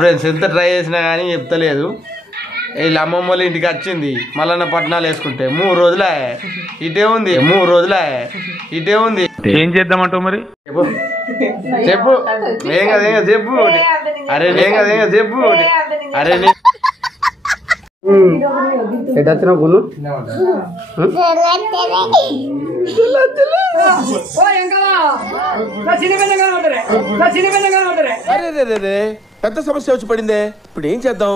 Friends ఎంత try చేసినా కానీ చెప్తలేదు. వీళ్ళ అమ్మమ్మ వాళ్ళ ఇంటికి వచ్చింది మల్లన్న పట్నాలు వేసుకుంటే 3 రోజులే ఇటే ఉంది. 3 రోజులే ఇటే ఉంది. ఏం చేద్దామంటావు మరి? చెప్పు ఏం కదా చెప్పు. అరే ఏం కదా చెప్పు. అరే ఎటు వచ్చినావు గున్ను? అరే పెద్ద సమస్య వచ్చి పడిందే, ఇప్పుడు ఏం చేద్దాం?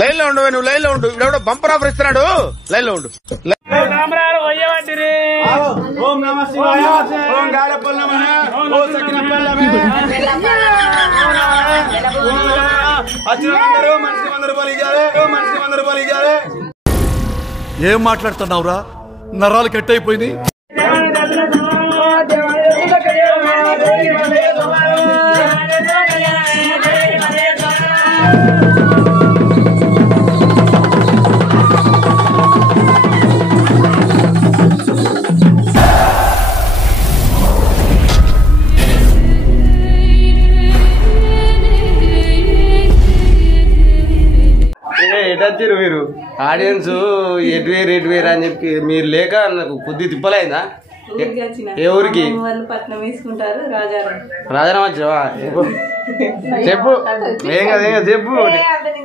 లైన్ లో ఉండు, నువ్వు లైన్ లో ఉండు. ఇప్పుడు బంపర్ ఆఫర్ ఇస్తున్నాడు, లైన్ లో ఉండు. ఓం నమః శివాయ. ఓం గాడపల్లమన. ఓం సకినపల్లమ. అచ్చరందరూ మనిషికి 100 రూపాయలు ఇయ్యాలి. ఓ మనిషికి 100 రూపాయలు ఇయ్యాలి. ఏం మాట్లాడుతున్నావురా? నరాలు కట్ అయిపోయింది. ఎటొచ్చారు మీరు? ఆడియన్స్ ఎటు వేరు అని చెప్పి మీరు లేక నాకు కొద్ది తిప్పలేదా? ఏ ఊరికి? రాజారాం వచ్చావా? చెప్పు ఏం కదా చెప్పు.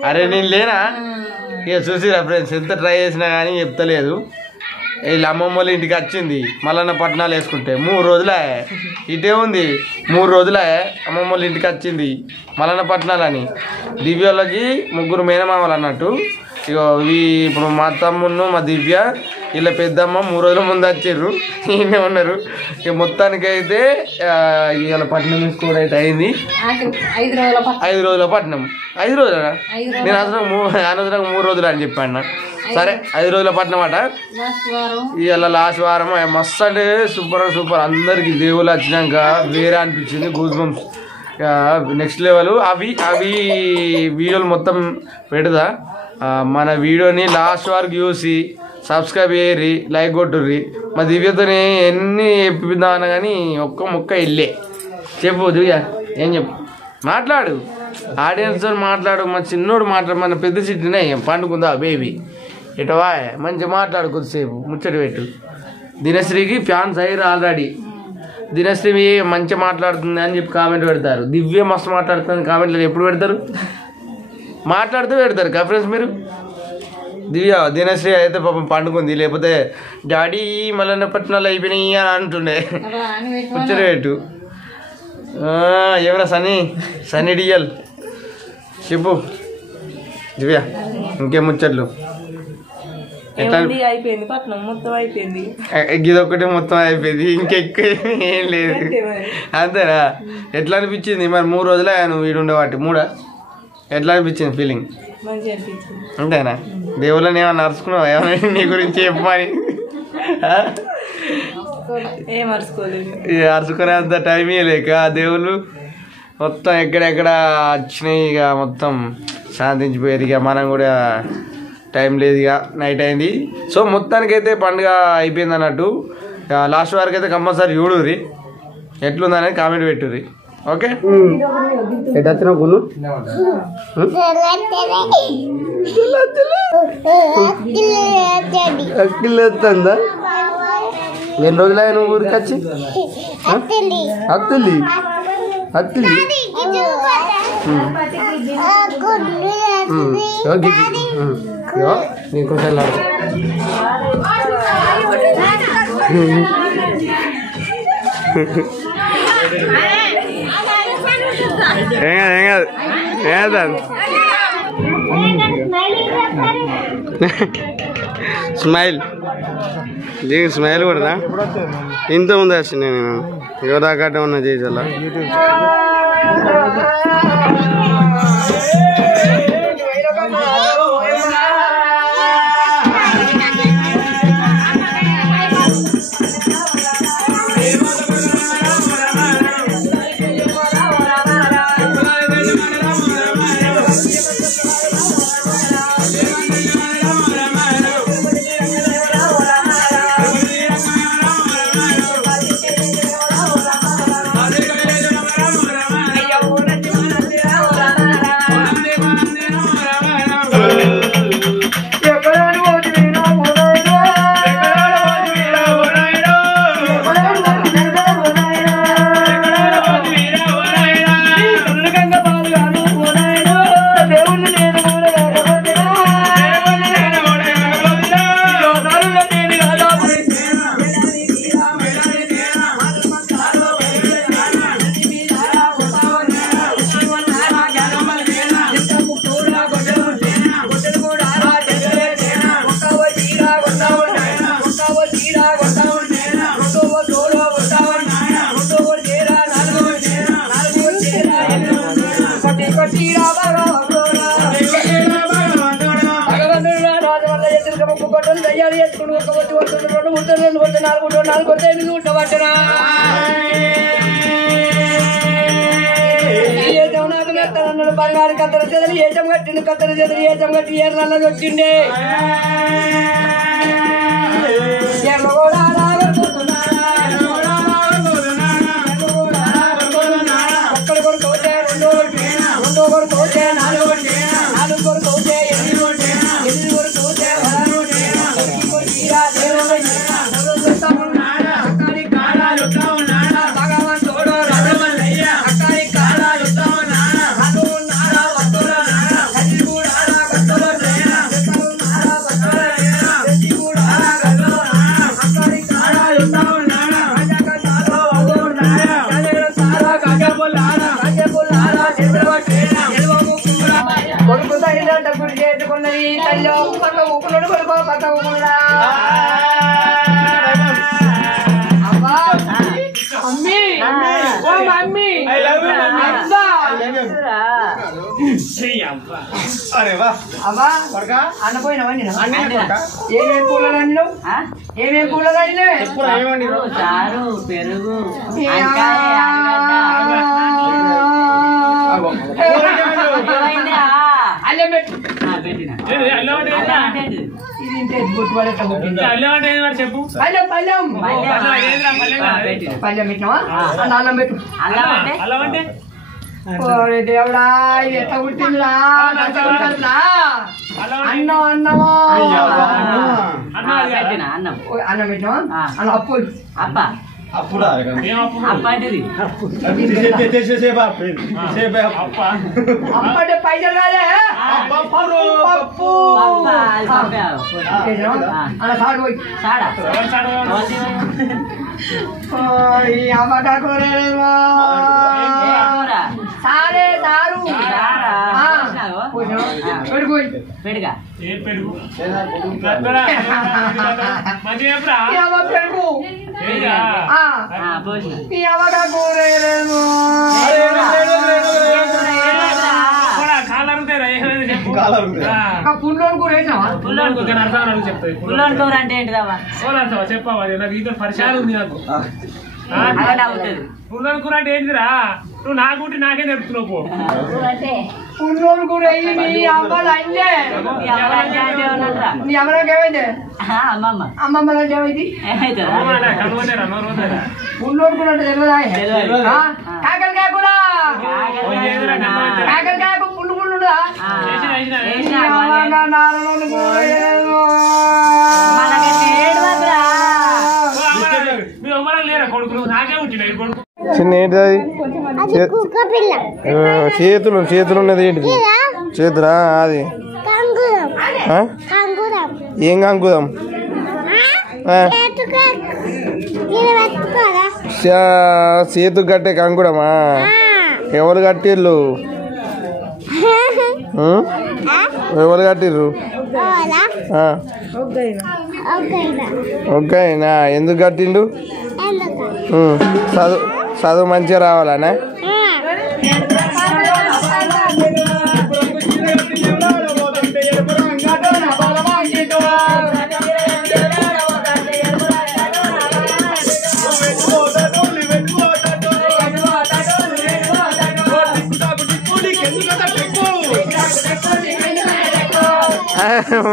అరే నేను లేనా? ఇక చూసిరా ఫ్రెండ్స్ ఎంత ట్రై చేసినా కానీ చెప్తలేదు. వీళ్ళ అమ్మమ్మ వాళ్ళ ఇంటికి వచ్చింది మల్లన్న పట్నాలు వేసుకుంటే 3 రోజులే ఇటే ఉంది. 3 రోజులే అమ్మమ్మ వాళ్ళ ఇంటికి వచ్చింది మల్లన్న పట్నాలు అని. దివ్యలకి 3 మేనమామలు అన్నట్టు. ఇక ఇప్పుడు మా తమ్మును మా దివ్య వీళ్ళ పెద్దమ్మ 3 రోజుల ముందు వచ్చారు. ఈయనే ఉన్నారు. ఇక మొత్తానికి అయితే ఇవాళ పట్నం తీసుకోవడం అయితే అయింది. 5 రోజుల పట్నం. 5 రోజులా? నేను అనవసరంగా 3 రోజులు అని చెప్పాను. సరే 5 రోజుల పట్నం అట. ఇవాళ లాస్ట్ వారం మస్తు అంటే సూపర్. అందరికి దేవుళ్ళు వచ్చినాక వేరే అనిపించింది. Goose bumps next level. అవి వీడియోలు మొత్తం పెడదా. మన వీడియోని లాస్ట్ వరకు చూసి సబ్స్క్రైబ్ చేయరి, లైక్ కొట్టుర్రి. మా దివ్యతోని ఎన్ని చెప్పిందామన్నా కానీ ఒక్క ముక్క ఇల్లే. చెప్పు దివ్య ఏం చెప్పు, మాట్లాడు. ఆడియన్స్తో మాట్లాడు. మా చిన్నోడు మాట్లాడు. మన పెద్ద సిటీనే పండుకుందా బేబీ ఇటవా మంచిగా మాట్లాడు. కొద్దిసేపు ముచ్చట పెట్టు. దినశ్రీకి ఫ్యాన్స్ అయ్యారు ఆల్రెడీ. దినశ్రీ మంచిగా మాట్లాడుతుంది అని చెప్పి కామెంట్ పెడతారు. దివ్య మస్తు మాట్లాడుతుంది కామెంట్లు ఎప్పుడు పెడతారు? మాట్లాడుతూ పెడతారు కదా ఫ్రెండ్స్ మీరు. దినశ్రీ అయితే పాపం పండుకుంది. లేకపోతే డాడీ మల్లన్న పట్నాలు అయిపోయినాయి అని అంటుండే. ముచ్చట పెట్టు. ఎవరా సన్నీ డిఎల్ చెప్పు దివ్య ఇంకేం ముచ్చట్లు? అయిపోయింది పట్నం మొత్తం అయిపోయింది. ఇదొక్కటి మొత్తం అయిపోయింది. ఇంకెక్కువ ఏం లేదు అంతేనా? ఎట్లా అనిపించింది మరి 3 రోజులే నువ్వు వీడుండేవాటి? 3 ఎట్లా అనిపించింది ఫీలింగ్? అంతేనా? దేవుళ్ళని ఏమన్నా అరుచుకున్నావా? ఏమన్నా నీ గురించి చెప్పమని? అరుచుకునే అంత టైమే లేక దేవుళ్ళు మొత్తం ఎక్కడెక్కడ వచ్చినాయి. ఇక మొత్తం శాంతించిపోయారు. ఇక మనం కూడా టైం లేదు. ఇక నైట్ అయింది. సో మొత్తానికైతే పండుగ అయిపోయింది అన్నట్టు. లాస్ట్ వరకు అయితే కంపల్సరీ చూడుర్రి, ఎట్లుందనేది కామెంట్ పెట్టుర్రి. ఓకే ఎటు వచ్చినావు గున్ను? అక్కిలేస్తుందా? ఎన్ని రోజులే నువ్వు ఊరికి వచ్చి? అత్తుంది నీకోసం ఏం కాదు స్మైల్ దీనికి స్మైల్ కూడా ఇంత ముందు వచ్చింది నేను యువదాకాట ఉన్నా చేసేలా బంగారు కత్తర చెదరి ఏజం కట్టింది కత్తర చెదరి ఏజం కట్టి ఏర్లన్నది వచ్చిండే ఒక్కడి కొడుకు అవుతే రెండో కొడుకు అవుతే నాలుగు కొడుకు అవుతే ఎనిమిది కొడుకు అవుతే కొడుకు తల్లిదంట గురి చేసుకున్నది తల్లి పక్క ఊకున్నాడు కొడుకో పక్క ఊకున్నాడా మమ్మీ ఓ మమ్మీ అబ్బా అన్న పోయినావా ఏమేమి కూలలు అన్నావు ఏమేమి కూలలు అన్నావు చారు పెరుగు అల్లం పెట్టు చెప్పు పల్లెం పల్లెం పల్లెం పెట్టినావా అన్నం పెట్టు దేవుడా ఇది ఎట్లా పుట్టిందిరా అన్నం అన్నమా అన్నం పెట్టినావా అన్న అప్పు అప్పుడా అప్పటిది అప్పటి పైసలు కాదే పప్పు అలా సాడు పోయి అమ్మగా కూరేమో సారే సారు పెడుగు పెడుగా పెడుగు అమ్మగా కూరేమో పుల్లోని కూర వేసినావా పుల్లోని కూర అంటే ఏంటిదమ్మా చెప్పవా నాకు ఈత పరిచయం ఉంది నాకు పుల్లోని కూర అంటే ఏంటిరా నువ్వు నాకుంటే నాకే నేర్పుతున్నావు పో పుల్లోని కూర అయ్యి నీ అమ్మలు అల్లే నీ అమ్మలోకి ఏమైంది అమ్మమ్మ అంటే ఏమైంది పుల్లోని కూర అంటే తెలియదా కాకరకాయ కూర కాకరకాయ పుల్లు పుల్లు మీ అమ్మ లేరా కొడుకు నాకే ఉంటుంది కొడుకు చిన్న ఏంటిది అది చేతులు ఉన్నది ఏంటిది చేతులా అది ఏం కంకుదాం చేతు కట్టే కంకుడమా ఎవరు కట్టిర్రు ఎవరు కట్టిర్రు ఓకేనా ఎందుకు కట్టిండు చదువు మంచిగా రావాలనా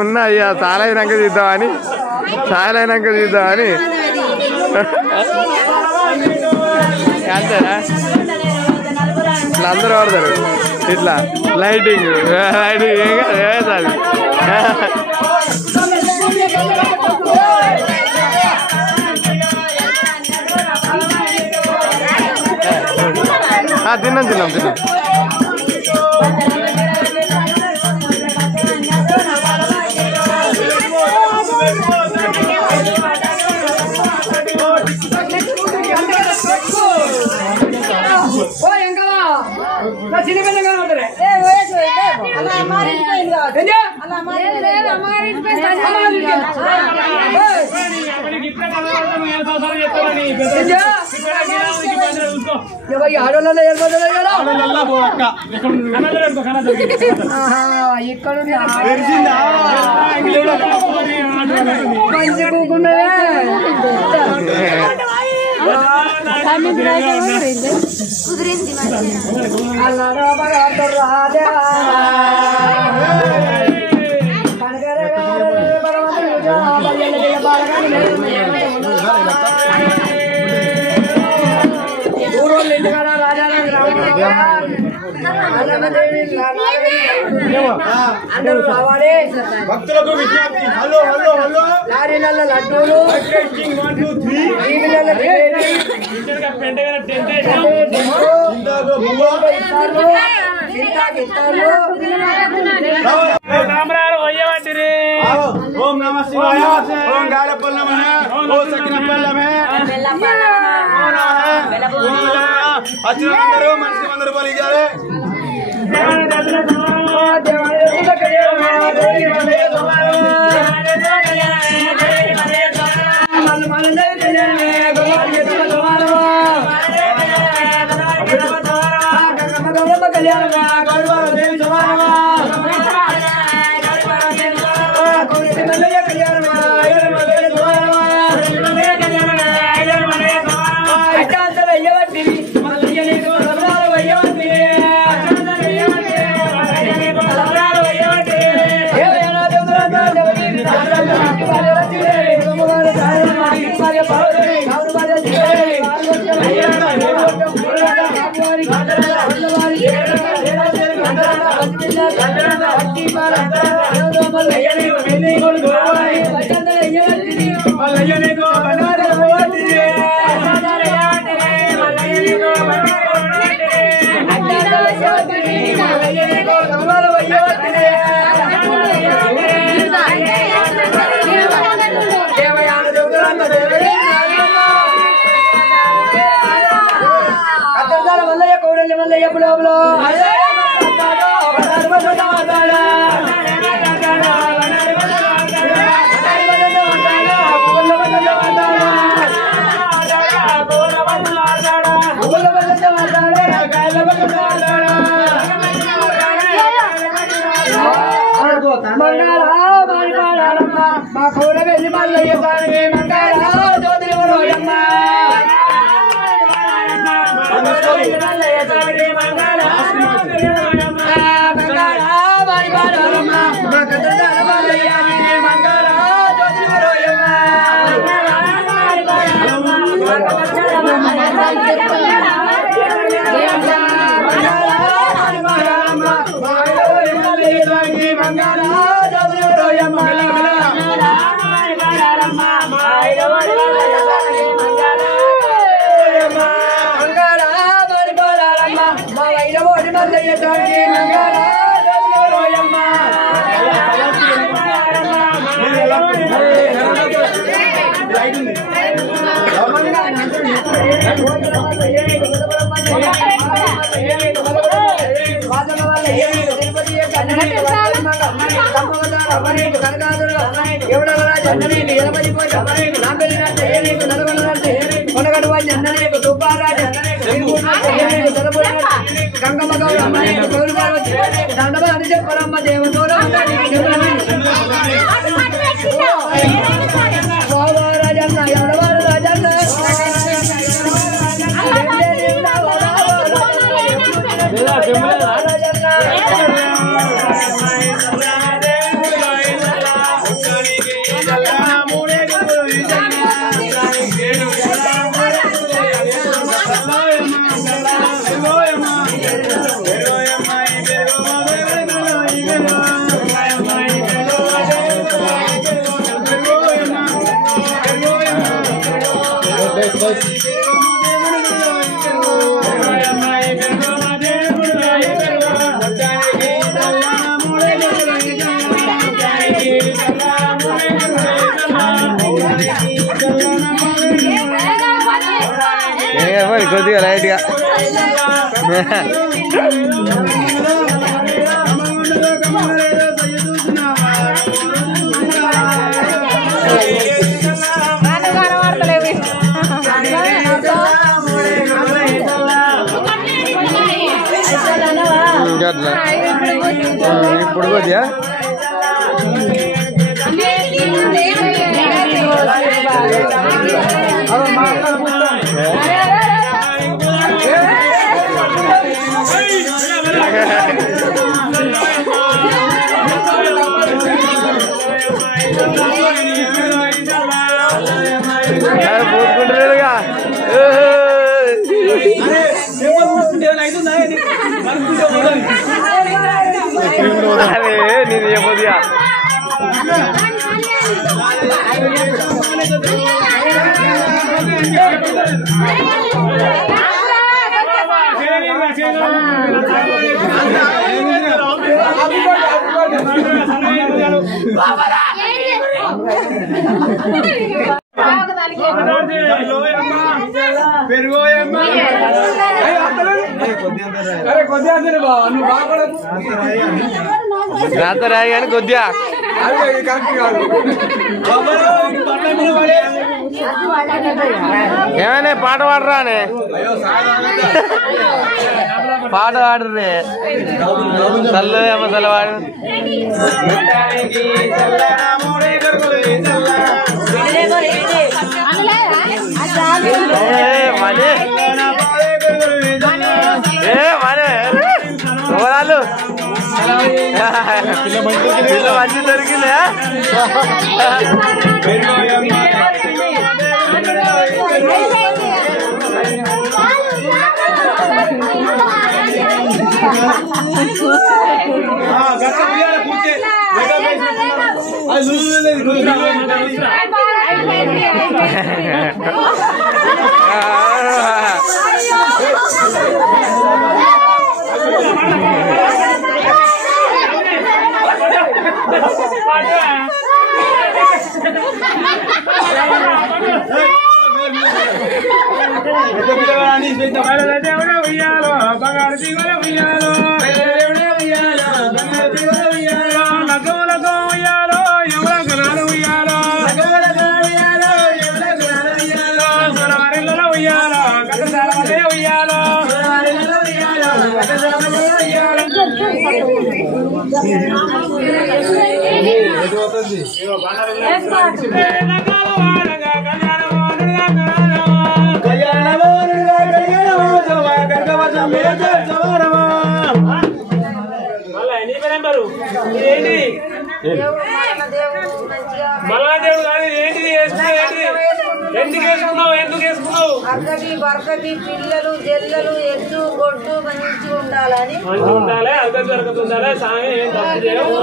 ఉన్నా అయ్యా చాలా అయినాక తీద్దామని అంతేనా ఇట్లా అందరూ వాడతారు ఇట్లా లైటింగ్ ఏం కాదు తిన్నాం భక్తులకు విజ్ఞప్తి హలో హలో హలో లారీల లడ్డూలు ఓం నమ శివాయ ఓం గాలపల్లమే ఓం సకినపల్లమే అచ్చందరూ మనసు మందరు పలిగారే కొద్దిగా లైట్గా ఇప్పుడు కొద్దిగా పోసుకుంటారుగా అదే నేను చెప్పొద్దుగా రాత రాయి కానీ కొద్దిగా ఏమైనా పాట పాడరానే పాట పాడరే చల్లదేమో చల్లవాడు మనే మనే వాళ్ళు పిల్ల మంచి దొరికిందా బరకటి పిల్లలు జల్లలు ఎద్దు గొడ్డు మంచిగా ఉండాలని ఉండాలి సామి ఏం తప్పు చేయవు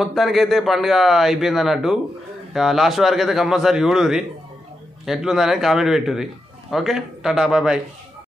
మొత్తానికైతే పండుగ అయిపోయింది అన్నట్టు. లాస్ట్ వరకు అయితే కంపల్సరీ చూడుర్రి, ఎట్లుందనేది కామెంట్ పెట్టుర్రి. Okay, tata, bye bye.